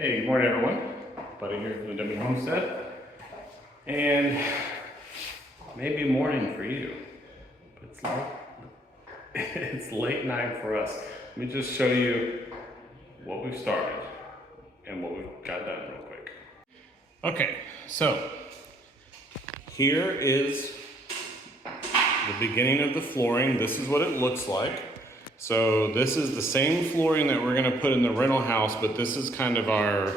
Hey, good morning everyone. Buddy here from the Denman Homestead. And maybe morning for you, but it's late night for us. Let me just show you what we've started and what we've got done real quick. Okay, so here is the beginning of the flooring. This is what it looks like. So this is the same flooring that we're gonna put in the rental house, but this is kind of our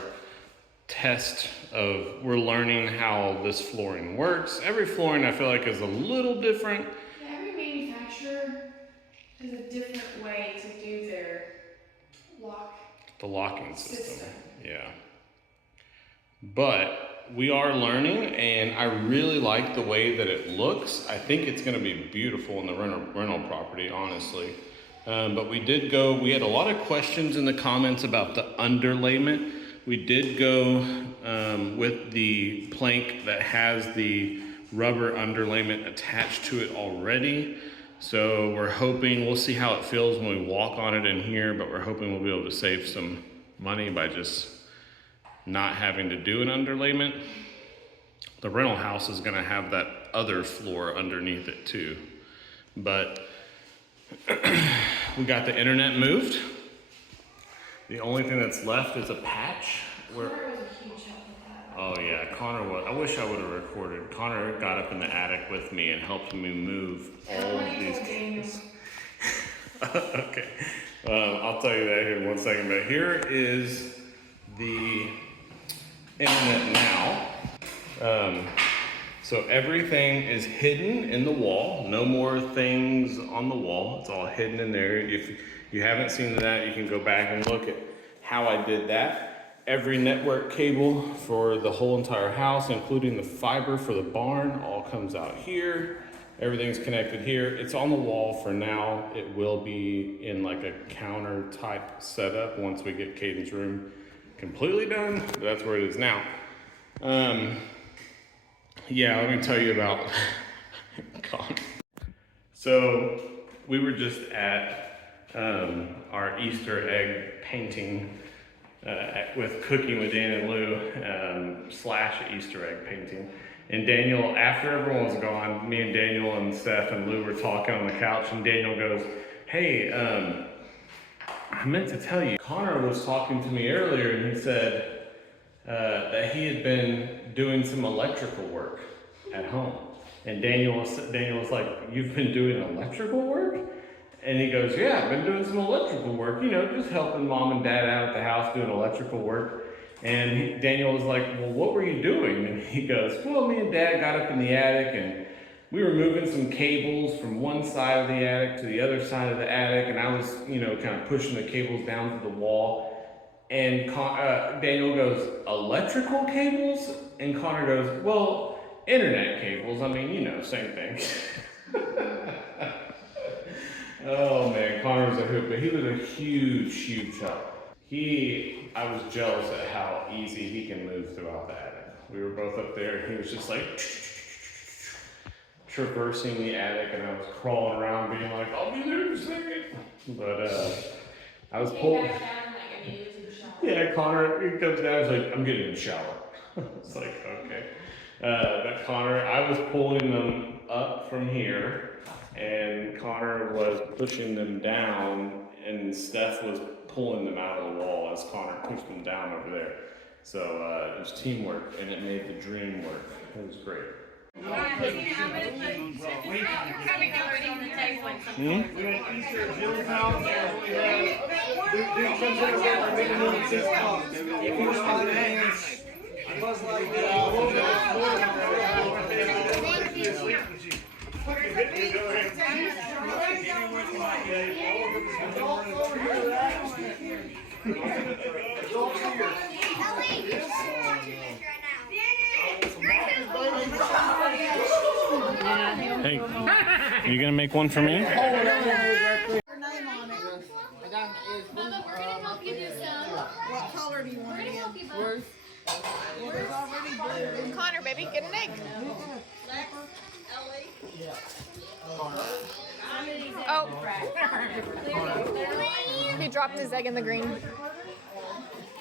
test of, we're learning how this flooring works. Every flooring I feel like is a little different. Yeah, every manufacturer has a different way to do their the locking system. Yeah. But we are learning, and I really like the way that it looks. I think it's gonna be beautiful in the rental property, honestly. But we had a lot of questions in the comments about the underlayment. We did go with the plank that has the rubber underlayment attached to it already. So we're hoping, we'll see how it feels when we walk on it in here, but we're hoping we'll be able to save some money by just not having to do an underlayment. The rental house is gonna have that other floor underneath it too. But we got the internet moved. The only thing that's left is a patch. Connor was a huge help with that. Oh yeah, Connor was. I wish I would have recorded. Connor got up in the attic with me and helped me move all of these cables. Okay, I'll tell you that here in 1 second. But here is the internet now. So everything is hidden in the wall. No more things on the wall. It's all hidden in there. If you haven't seen that, you can go back and look at how I did that. Every network cable for the whole entire house, including the fiber for the barn, all comes out here. Everything's connected here. It's on the wall for now. It will be in like a counter type setup once we get Cayden's room completely done. But that's where it is now. Yeah, let me tell you about Connor. So we were just at our Easter egg painting with Cooking with Dan and Lou / Easter egg painting. And Daniel, after everyone was gone, me and Daniel and Steph and Lou were talking on the couch, and Daniel goes, "Hey, I meant to tell you, Connor was talking to me earlier, and he said that he had been doing some electrical work at home." And Daniel was like, "You've been doing electrical work?" And he goes, "Yeah, I've been doing some electrical work, just helping mom and dad out at the house doing electrical work." And Daniel was like, "Well, what were you doing?" And he goes, "Well, me and dad got up in the attic and we were moving some cables from one side of the attic to the other side of the attic, and I was, kind of pushing the cables down to the wall." And Daniel goes, "Electrical cables?" And Connor goes, "Well, internet cables. I mean, same thing." Oh man, Connor was a hoot, but he was a huge help. I was jealous at how easy he can move throughout the attic. We were both up there, and he was just like traversing the attic, and I was crawling around being like, "I'll be there in a second." But I was pulling. Yeah, Connor, he comes down, he's like, "I'm getting in the shower." It's like, okay. But Connor, I was pulling them up from here, and Connor was pushing them down, and Steph was pulling them out of the wall as Connor pushed them down over there. So it was teamwork, and it made the dream work. It was great. Hey, are you gonna make one for me? What color do you want it in? Connor, baby, get an egg. Oh. He dropped his egg in the green.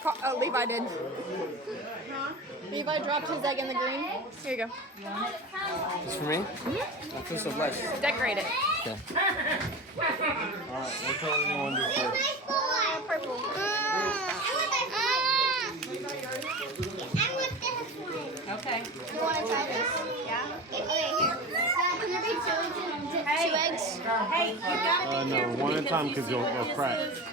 Oh, Levi did. Levi dropped his egg in the green. Here you go. It's for me? Mm-hmm. I feel so blessed. Decorate it. Okay. Alright, what color do you want to do first? Purple. Okay. You want to try this? Yeah. Okay, here. Can there be two eggs? Hey, you gotta be careful. No, one at a time because because you they'll see crack. what this is?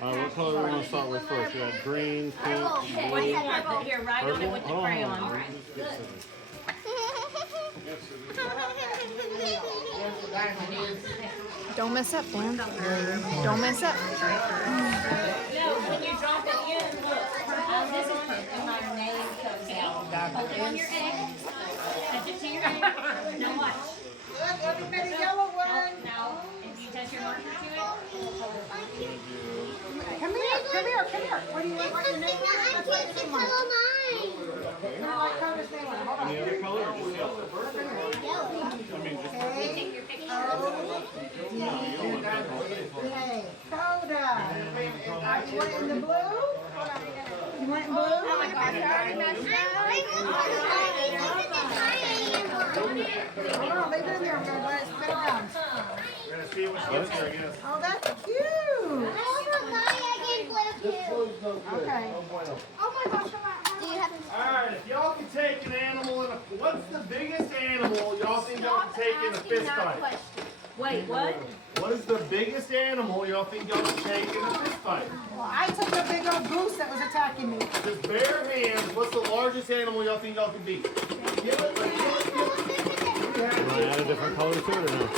What color do we want to start with first? We got green, pink, What do you want? Here, write on it with the purple. crayon. Don't mess up, Glenn. Don't mess up. No, when you drop it in, look. This is and my name comes out. Hold it on your egg. Touch it to your egg. Now watch. Look, everybody yellow one. Now, if you touch your marker to it, Come here, come here, come here. What do you want? What's your name? I can't see color mine. What color's name on it? Hold on. Any other color or just yellow? Hey, Coda. You want it in the blue? You want it in blue? Oh my gosh, I already messed up. Hold on, leave it in there. I'm going to let it spin around. We're going to see what she gets here, I guess. Oh, that's cute. Okay. Oh my gosh, do you have Alright, if y'all can take an animal in a... What's the biggest animal y'all think y'all can take in a fist fight? wait, what? What is the biggest animal y'all think y'all can take in a fist fight? Well, I took a big old goose that was attacking me. Just bare hands, what's the largest animal y'all think y'all can beat? Give it, add a different color to it or no?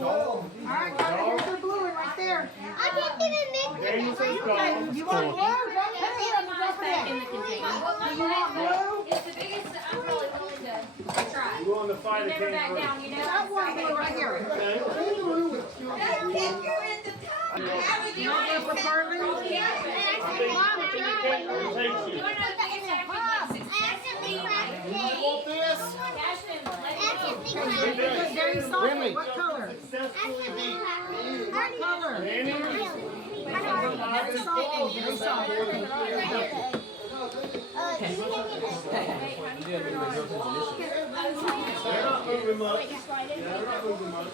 All right, Coda, here's your blue one right there. I can't even Daniel says go. Okay, you want blue? Don't put it on the top of Back in that. the container. Do you want blue? It's the biggest I'm really willing to try. We're on the fight Never against back down, you know? That one blue right here. Okay. You want one for Carly? Who takes you? You want to know the biggest I I accidentally cracked the cake. Want this? Ashton, I let accidentally Hey, cracked look, very soft. What color? Successfully beat. What color? Danny? Very soft. Very soft. They're not moving much. They're not moving much.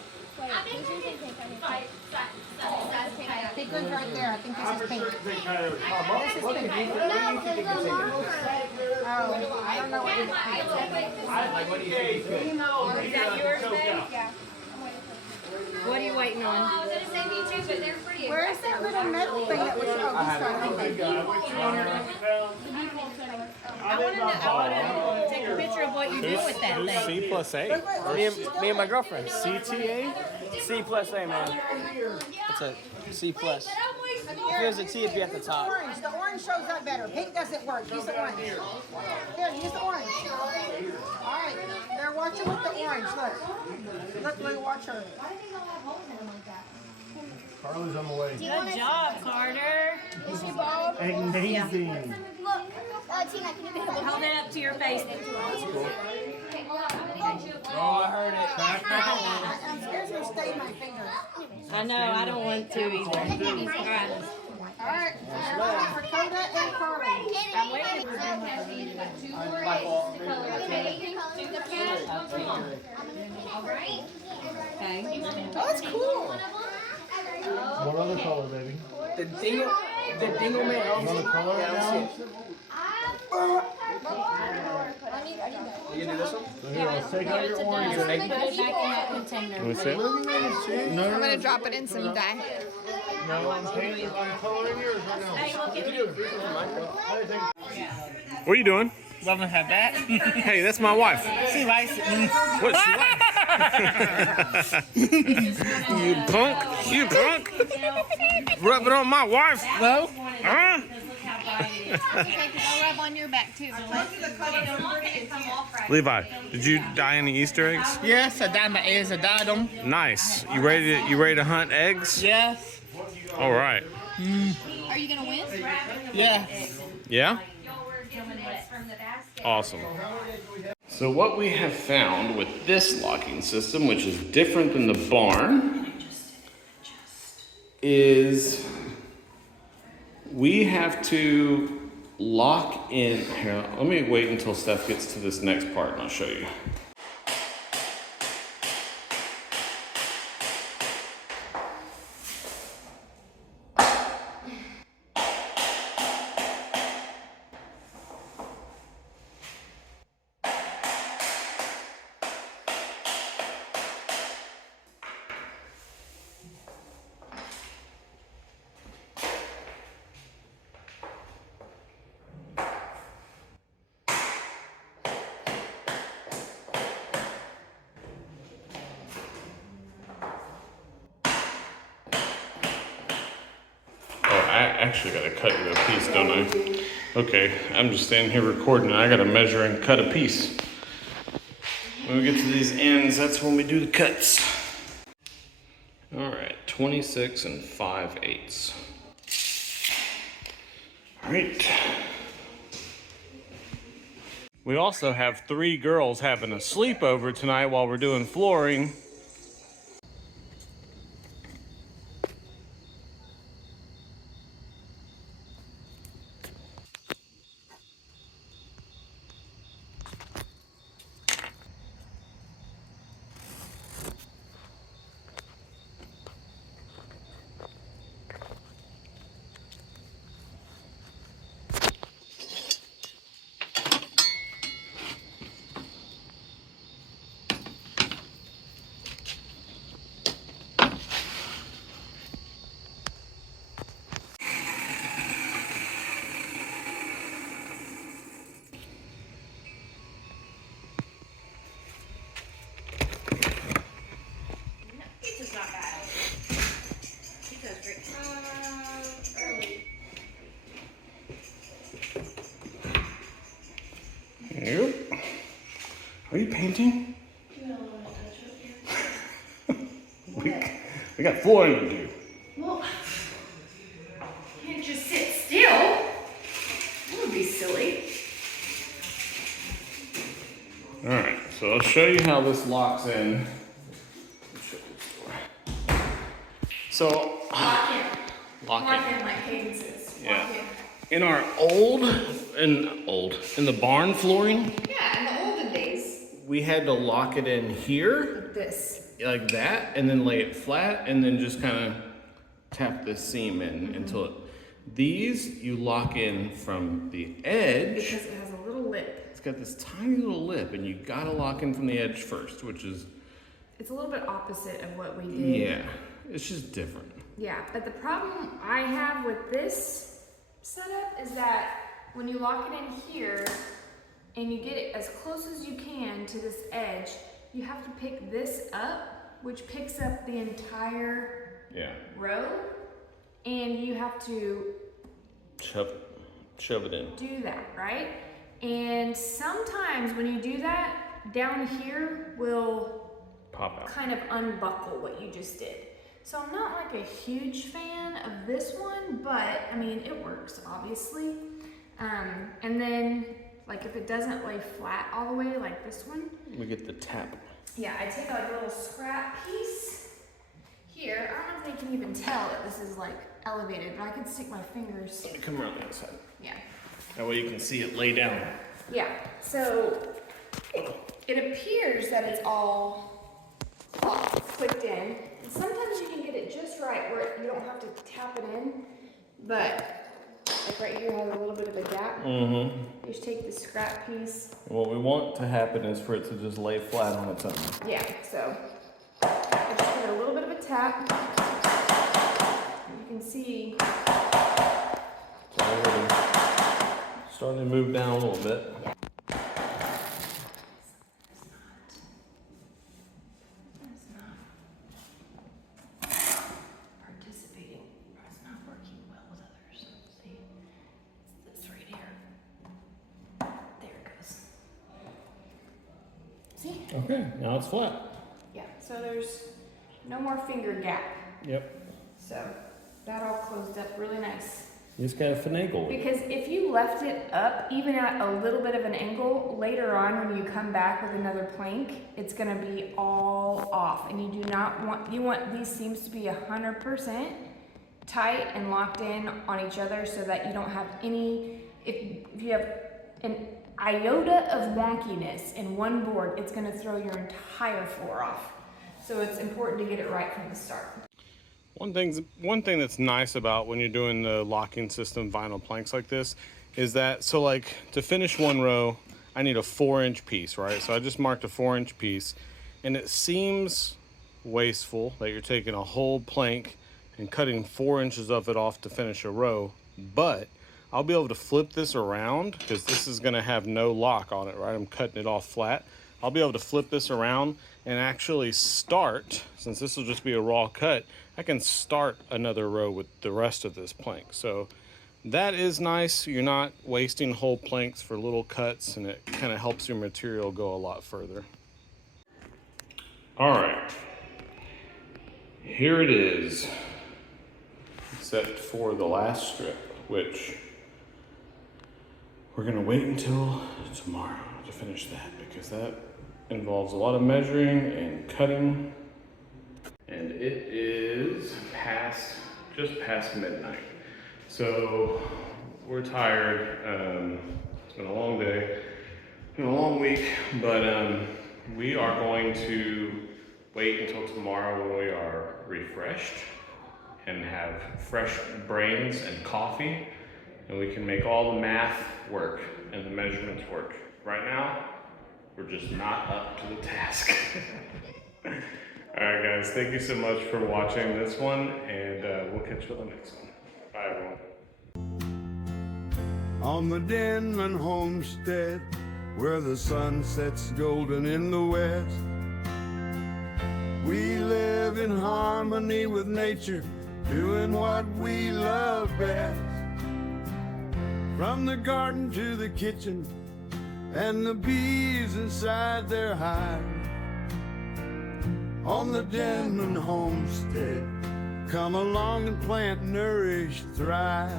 Pink one's right there. I think this I'm is for sure pink. to take Coyote. This is pink. Oh, I don't know what it is. What do you think? Is that yours, Yeah. What are you waiting on? I was going to say me too, but they're pretty Where is that little metal thing that was? Oh, this one. I want to take a picture of what you do with that thing. C plus A? Me and my girlfriend. CTA? C plus A, man. It's a C plus. If there's a T, it'd be at the top. Orange. The orange shows up better. Pink doesn't work. Use the orange. Here, use the orange. All right. They're watching with the orange. Look, Lou, watch her. Carly's on the way. Good job, Carter. Is she bald? Amazing. Look, Tina, can you make a Hold it up to your face. Oh, I heard it. I'm scared to stain my fingers. I know, I don't want to either. All right. All right. For Coda and Carly. I'm waiting. My fault. Okay. Oh, it's cool. What other color, baby? The dingle man. Another color right now? You can do this one? So here, let's take out your orange. Put it back in that container. Can we see it? No, I'm gonna drop it in some dye. No, I'm coloring yours right now. Hey, look at me. What are you doing? Love to have that. Hey, that's my wife. She likes it. What's she like? You punk? You punk? Rub it on my wife. No? Huh? I'll rub on your back too. Levi, did you dye any Easter eggs? Yes, I dyed my eggs. I dyed them. Nice. You ready to hunt eggs? Yes. All right. Are you gonna win? Yeah. Yeah? Awesome. So what we have found with this locking system, which is different than the barn, is we have to lock in. Here, let me wait until Steph gets to this next part and I'll show you. I actually gotta cut you a piece, don't I? Okay, I'm just standing here recording and I gotta measure and cut a piece. When we get to these ends, that's when we do the cuts. All right, 26 and 5/8. All right. We also have 3 girls having a sleepover tonight while we're doing flooring. Pizza's not bad. Pizza's great. Early. Yep. Are you painting? We got flooring to do. Well, can't just sit still. That would be silly. All right, so I'll show you how this locks in. So, Lock in. lock Lock in. in like Cayden says. Yeah. Lock in. In our in the barn flooring, Yeah, in the olden days. we had to lock it in here, Like this. like that, and then lay it flat, and then just kind of tap this seam in until it. These you lock in from the edge. Because it has a little lip. It's got this tiny little lip, and you gotta lock in from the edge first, which is, It's a little bit opposite of what we did. yeah, it's just different. Yeah, but the problem I have with this setup is that when you lock it in here and you get it as close as you can to this edge, you have to pick this up, which picks up the entire Yeah, row, and you have to shove it in. do that, right? And sometimes when you do that, down here will Pop out. kind of unbuckle what you just did. So I'm not like a huge fan of this one, but I mean, it works obviously. And then like if it doesn't lay flat all the way like this one, We get the tap. yeah, I take like a little scrap piece here. I don't know if they can even tell that this is like elevated, but I could stick my fingers. Let me come around the other side. Yeah. That way you can see it lay down. Yeah, so it appears that it's all clicked in. And sometimes you can get it just right where you don't have to tap it in, but like right here has a little bit of a gap. Mm-hmm. You just take the scrap piece. What we want to happen is for it to just lay flat on its own. Yeah, so I just give it a little bit of a tap. You can see, It's already starting to move down a little bit. it's not participating. It's not working well with others. See, it's this right here. There it goes. See? Okay, now it's flat. Yeah, so there's no more finger gap. Yep. So that all closed up really nice. You just gotta finagle it. Because if you left it up, even at a little bit of an angle, later on when you come back with another plank, it's gonna be all off. And you do not want, you want these seams to be 100%. tight and locked in on each other so that you don't have any, if you have an iota of wonkiness in one board, it's gonna throw your entire floor off. So it's important to get it right from the start. One thing that's nice about when you're doing the locking system vinyl planks like this is that, so like to finish one row, I need a 4-inch piece, right? So I just marked a 4-inch piece, and it seems wasteful that you're taking a whole plank and cutting 4 inches of it off to finish a row, but I'll be able to flip this around because this is gonna have no lock on it, right? I'm cutting it off flat. I'll be able to flip this around and actually start, since this will just be a raw cut, I can start another row with the rest of this plank. So that is nice. You're not wasting whole planks for little cuts, and it kind of helps your material go a lot further. All right, here it is, except for the last strip, which we're gonna wait until tomorrow to finish that, because that involves a lot of measuring and cutting. And it is just past midnight. So we're tired. It's been a long day, it's been a long week, but we are going to wait until tomorrow when we are refreshed and have fresh brains and coffee, and we can make all the math work and the measurements work. Right now, we're just not up to the task. All right, guys, thank you so much for watching this one, and we'll catch you on the next one. Bye, everyone. On the Denman homestead, where the sun sets golden in the west, we live in harmony with nature, doing what we love best. From the garden to the kitchen, and the bees inside their hive. On the Denman homestead, come along and plant, nourish, thrive.